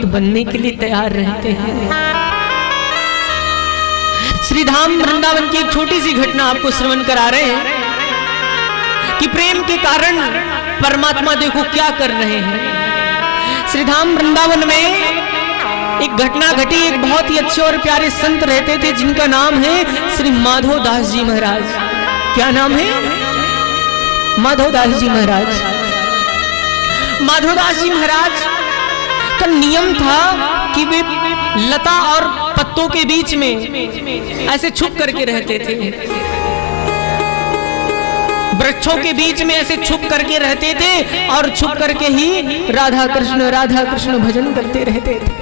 भक्त बनने के लिए तैयार रहते हैं। श्री धाम वृंदावन की एक छोटी सी घटना आपको श्रवण करा रहे हैं कि प्रेम के कारण परमात्मा देखो क्या कर रहे हैं। श्री धाम वृंदावन में एक घटना घटी। एक बहुत ही अच्छे और प्यारे संत रहते थे जिनका नाम है श्री माधव दास जी महाराज। क्या नाम है? माधव दास जी महाराज। माधव दास जी महाराज का नियम था कि वे लता और पत्तों के बीच में ऐसे छुप करके रहते थे, वृक्षों के बीच में ऐसे छुप करके रहते थे और छुप करके ही राधा कृष्ण भजन करते रहते थे।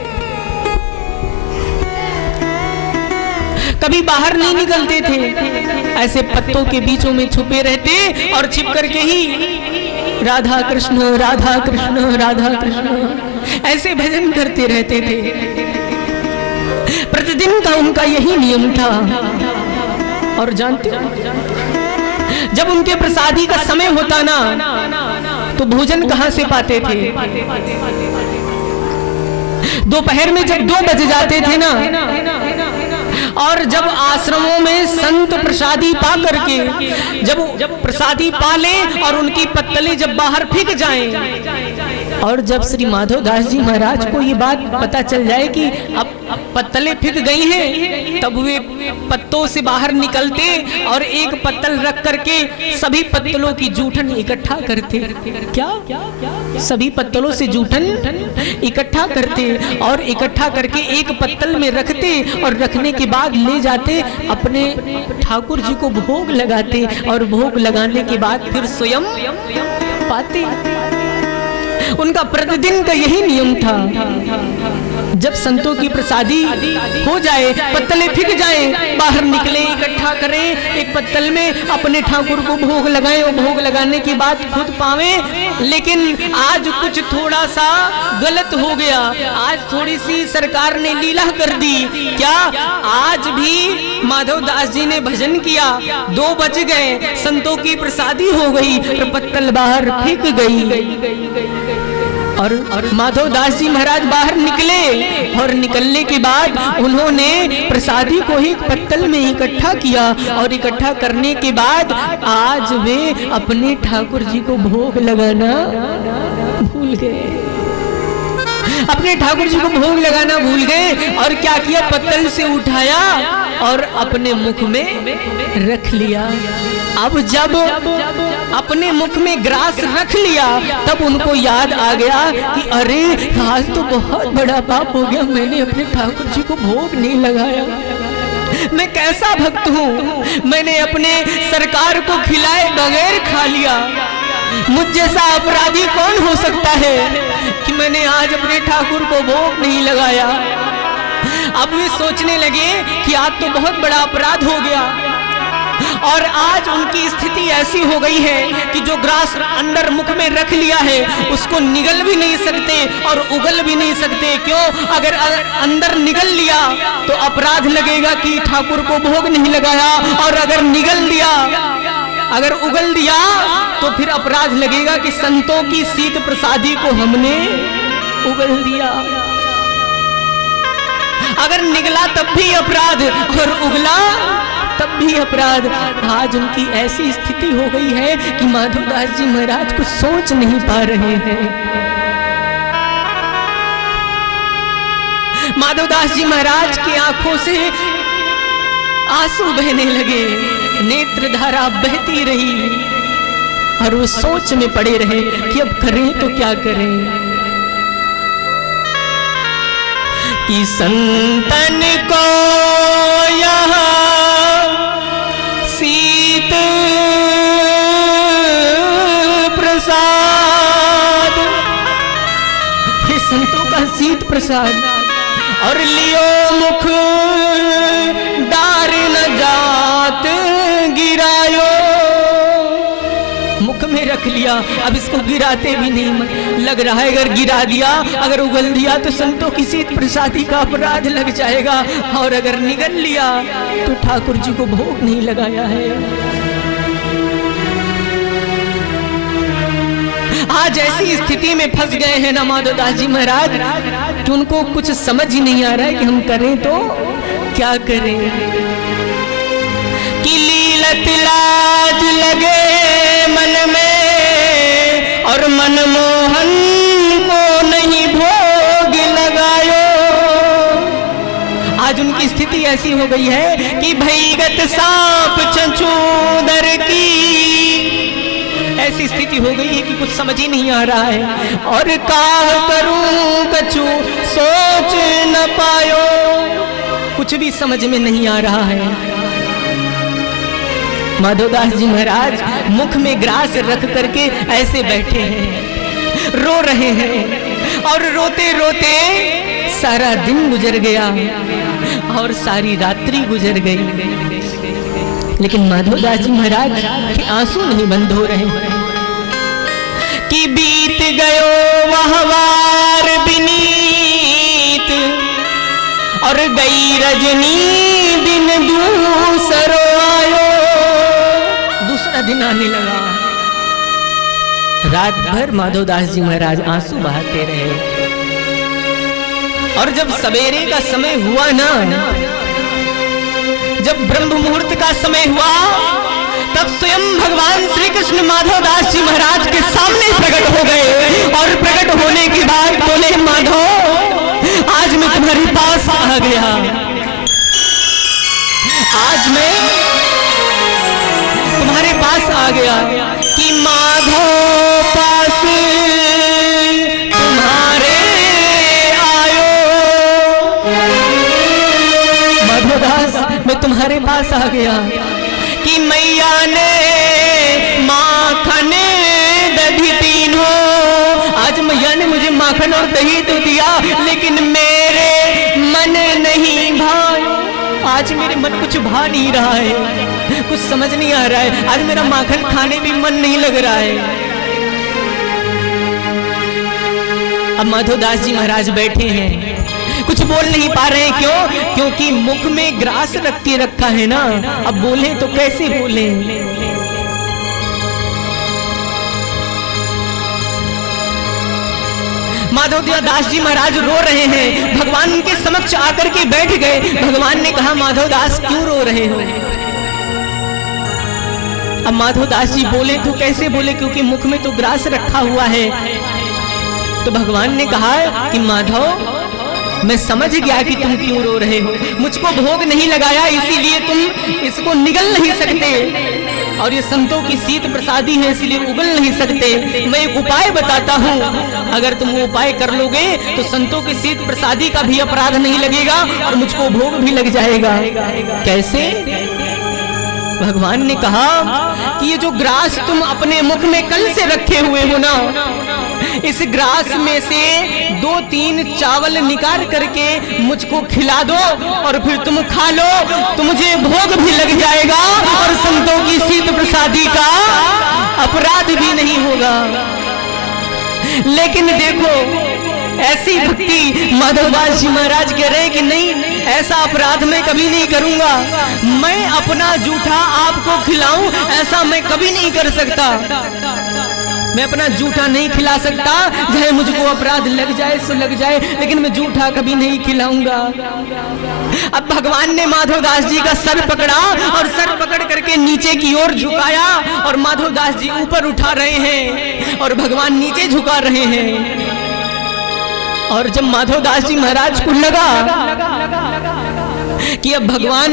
कभी बाहर नहीं निकलते थे, ऐसे पत्तों के बीचों में छुपे रहते और छिप करके ही राधा कृष्ण ऐसे भजन करते रहते थे। प्रतिदिन का उनका यही नियम था। और जानते हो, जब उनके प्रसादी का समय होता ना तो भोजन कहां से पाते थे? दोपहर में जब 2 बज जाते थे ना, और जब आश्रमों में संत प्रसादी पा करके जब प्रसादी पा ले और उनकी पत्तलें जब बाहर फेंक जाएं, और जब श्री माधव दास जी महाराज को ये बात पता चल जाए कि अब पत्तलें फेंक गई हैं, तब वे पत्तों से बाहर निकलते और एक पत्तल रख करके सभी पत्तलों की जूठन इकट्ठा करते। क्या? सभी पत्तलों से जूठन इकट्ठा करते और इकट्ठा करके एक पत्तल में रखते और रखने के बाद ले जाते अपने ठाकुर जी को भोग लगाते और भोग लगाने के बाद फिर स्वयं पाते। उनका प्रतिदिन का यही नियम था। जब संतों की प्रसादी हो जाए, पत्तलें फेंक जाए, बाहर निकले, इकट्ठा करें एक पत्तल में, अपने ठाकुर को भोग लगाएं और भोग लगाने के बाद खुद पावें। लेकिन आज कुछ थोड़ा सा गलत हो गया, आज थोड़ी सी सरकार ने लीला कर दी। क्या? आज भी माधव दास जी ने भजन किया, 2 बज गए, संतों की प्रसादी हो गई, पर पत्तल बाहर फेंक गई। और माधव दास जी महाराज बाहर निकले और निकलने के बाद उन्होंने प्रसादी को ही पत्तल में इकट्ठा किया और इकट्ठा करने के बाद आज वे अपने ठाकुर जी को भोग लगाना भूल गए। अपने ठाकुर जी को भोग लगाना भूल गए और क्या किया? पत्तल से उठाया और अपने मुख में रख लिया। अब जब अपने मुख में ग्रास रख लिया तब उनको याद आ गया कि अरे आज तो बहुत बड़ा पाप हो गया, मैंने अपने ठाकुर जी को भोग नहीं लगाया। मैं कैसा भक्त हूँ, मैंने अपने सरकार को खिलाए बगैर खा लिया। मुझ जैसा अपराधी कौन हो सकता है कि मैंने आज अपने ठाकुर को भोग नहीं लगाया। अब वे सोचने लगे कि आज तो बहुत बड़ा अपराध हो गया और आज उनकी स्थिति ऐसी हो गई है कि जो ग्रास अंदर मुख में रख लिया है उसको निगल भी नहीं सकते और उगल भी नहीं सकते। क्यों? अगर अंदर निगल लिया तो अपराध लगेगा कि ठाकुर को भोग नहीं लगाया, और अगर निगल लिया, अगर उगल दिया तो फिर अपराध लगेगा कि संतों की शीत प्रसादी को हमने उगल दिया। अगर निगला तब भी अपराध और उगला तब भी अपराध। आज उनकी ऐसी स्थिति हो गई है कि माधव दास जी महाराज कुछ सोच नहीं पा रहे हैं। माधव दास जी महाराज की आंखों से आंसू बहने लगे, नेत्र धारा बहती रही और वो सोच में पड़े रहे कि अब करें तो क्या करें। कि संतन को यहाँ शीत प्रसाद, हे संतों का शीत प्रसाद, और लियो मुख डार न जात गिरायो। मुख में रख लिया, अब इसको गिराते भी नहीं लग रहा है। अगर गिरा दिया, अगर उगल दिया तो संतों की शीत प्रसादी का अपराध लग जाएगा, और अगर निगल लिया तो ठाकुर जी को भोग नहीं लगाया है। आज ऐसी स्थिति में फंस गए हैं ना माधव दास जी महाराज कि उनको कुछ समझ ही नहीं आ रहा है कि हम करें तो क्या करें। कि लीलत लाज लगे मन में और मनमोहन को नहीं भोग लगायो। आज उनकी स्थिति ऐसी हो गई है कि भईगत सांप छछूंदर की ऐसी स्थिति हो गई है कि कुछ समझ ही नहीं आ रहा है। और काह करूं कछु सोच न पायो, कुछ भी समझ में नहीं आ रहा है। माधवदास जी महाराज मुख में ग्रास रख करके ऐसे बैठे हैं, रो रहे हैं और रोते रोते सारा दिन गुजर गया और सारी रात्रि गुजर गई, लेकिन माधवदास जी महाराज के आंसू नहीं बंद हो रहे। कि बीत गयो वह वार बिनीत और गई रजनी दिन दूसरो आयो। दूसरा दिन आने लगा। रात भर माधवदास जी महाराज आंसू बहाते रहे और जब सवेरे का समय हुआ ना, जब ब्रह्म मुहूर्त का समय हुआ, तब स्वयं भगवान श्री कृष्ण माधवदास जी महाराज के सामने प्रकट हो गए और प्रकट होने के बाद बोले, माधव आज मैं तुम्हारे पास आ गया, आज मैं तुम्हारे पास आ गया। कि माधव पास तुम्हारे आयो, माधवदास मैं तुम्हारे पास आ गया। कि मैया ने माखन दही तीन हो, आज मैया ने मुझे माखन और दही तो दिया, लेकिन मेरे मन नहीं भाई, आज मेरे मन कुछ भा नहीं रहा है, कुछ समझ नहीं आ रहा है, आज मेरा माखन खाने भी मन नहीं लग रहा है। अब माधवदास जी महाराज बैठे हैं, कुछ बोल नहीं पा रहे हैं। क्यों? क्योंकि मुख में ग्रास रख के रखा है ना, अब बोले तो कैसे बोले। माधवदास जी महाराज रो रहे हैं, भगवान उनके समक्ष आकर के बैठ गए। भगवान ने कहा, माधवदास क्यों रो रहे हो? अब माधवदास जी बोले तो कैसे बोले, क्योंकि मुख में तो ग्रास रखा हुआ है। तो भगवान ने कहा कि माधव मैं समझ गया कि तुम क्यों रो रहे हो, मुझको भोग नहीं लगाया इसीलिए तुम इसको निगल नहीं सकते, और ये संतों की शीत प्रसादी है इसलिए उगल नहीं सकते। मैं एक उपाय बताता हूँ, अगर तुम वो उपाय कर लोगे तो संतों की शीत प्रसादी का भी अपराध नहीं लगेगा और मुझको भोग भी लग जाएगा। कैसे? भगवान ने कहा कि ये जो ग्रास तुम अपने मुख में कल से रखे हुए हो ना, इस ग्रास में से 2-3 चावल निकाल करके मुझको खिला दो और फिर तुम खा लो, तो मुझे भोग भी लग जाएगा और संतों की शीत प्रसादी का अपराध भी नहीं होगा। लेकिन देखो ऐसी भक्ति माधवदास जी महाराज कह रहे हैं कि नहीं, ऐसा अपराध मैं कभी नहीं करूंगा, मैं अपना जूठा आपको खिलाऊं ऐसा मैं कभी नहीं कर सकता, मैं अपना जूठा नहीं खिला सकता, चाहे मुझको अपराध लग जाए सो लग जाए, लेकिन मैं जूठा कभी नहीं खिलाऊंगा। अब भगवान ने माधवदास जी का सर पकड़ा और सर पकड़ करके नीचे की ओर झुकाया और माधवदास जी ऊपर उठा रहे हैं और भगवान नीचे झुका रहे हैं। और जब माधवदास जी महाराज को लगा कि अब भगवान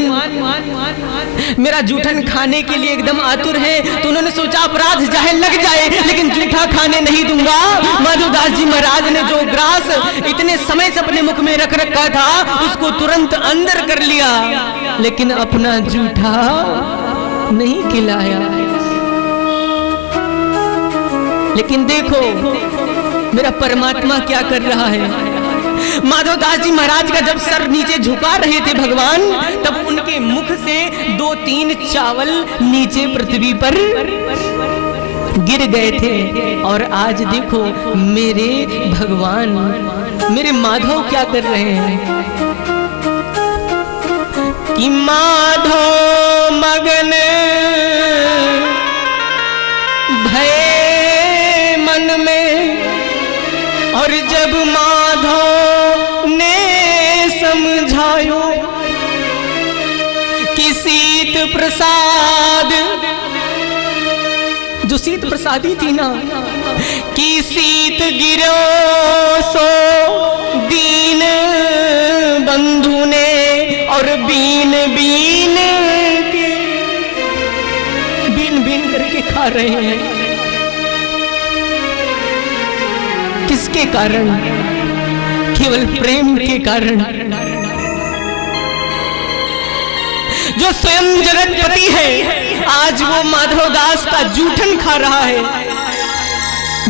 मेरा जूठन खाने के लिए एकदम आतुर है, तो उन्होंने सोचा अपराध चाहे लग जाए लेकिन जूठा खाने नहीं दूंगा। माधवदास जी महाराज ने जो ग्रास इतने समय से अपने मुख में रख रखा था उसको तुरंत अंदर कर लिया, लेकिन अपना जूठा नहीं खिलाया। लेकिन देखो मेरा परमात्मा क्या कर रहा है। माधवदास जी महाराज का जब सर नीचे झुका रहे थे भगवान, तब उनके मुख से 2-3 चावल नीचे पृथ्वी पर गिर गए थे। और आज देखो मेरे भगवान, मेरे माधव क्या कर रहे हैं कि माधव मगन भय मन में, और जब माधव प्रसाद, जो शीत प्रसादी थी ना, कि शीत गिरो सो दीन बंधु ने, और बीन बीन के, बीन बीन करके खा रहे हैं। किसके कारण? केवल प्रेम के कारण। जो स्वयं जगतपति है, आज वो माधव दास का जूठन खा रहा है।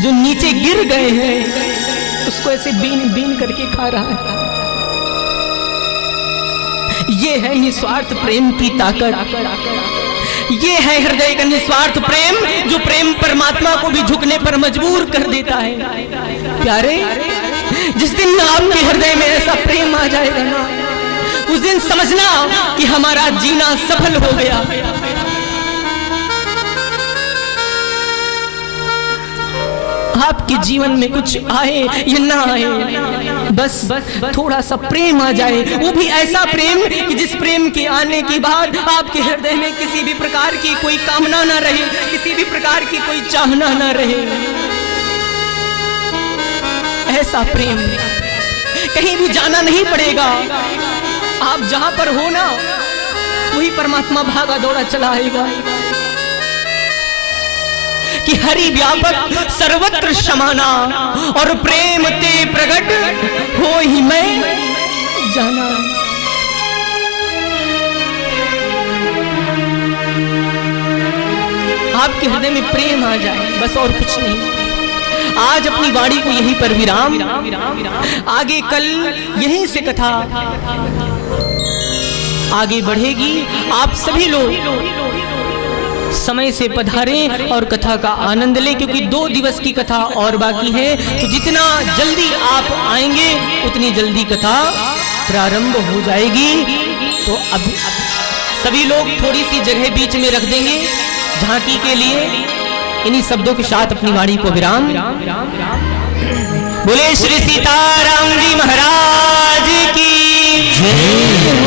जो नीचे गिर गए हैं, उसको ऐसे बीन बीन करके खा रहा है। ये है निस्वार्थ प्रेम की ताकत। ये है हृदय का निस्वार्थ प्रेम, जो प्रेम परमात्मा को भी झुकने पर मजबूर कर देता है। प्यारे, जिस दिन आपके हृदय में ऐसा प्रेम आ जाएगा ना, उस दिन समझना कि हमारा जीना सफल हो गया। आपके जीवन में कुछ आए या ना आए, बस थोड़ा सा प्रेम आ जाए, वो भी ऐसा प्रेम कि जिस प्रेम के आने के बाद आपके हृदय में किसी भी प्रकार की कोई कामना ना रहे, किसी भी प्रकार की कोई चाहना ना रहे। ऐसा प्रेम, कहीं भी जाना नहीं पड़ेगा। आप जहां पर हो ना, वही परमात्मा भागा दौड़ा चला आएगा। कि हरि व्यापक सर्वत्र समाना, और प्रेम ते प्रगट हो ही मैं जाना। आपके हृदय में प्रेम आ जाए, बस और कुछ नहीं। आज अपनी वाणी को यहीं पर विराम, आगे कल यहीं से कथा आगे बढ़ेगी। आप सभी लोग समय से पधारें और कथा का आनंद लें, क्योंकि 2 दिवस की कथा और बाकी है। तो जितना जल्दी आप आएंगे, उतनी जल्दी कथा प्रारंभ हो जाएगी। तो अब सभी लोग थोड़ी सी जगह बीच में रख देंगे झांकी के लिए। इन्हीं शब्दों के साथ अपनी वाणी को विराम। बोले श्री सीताराम जी महाराज की जय।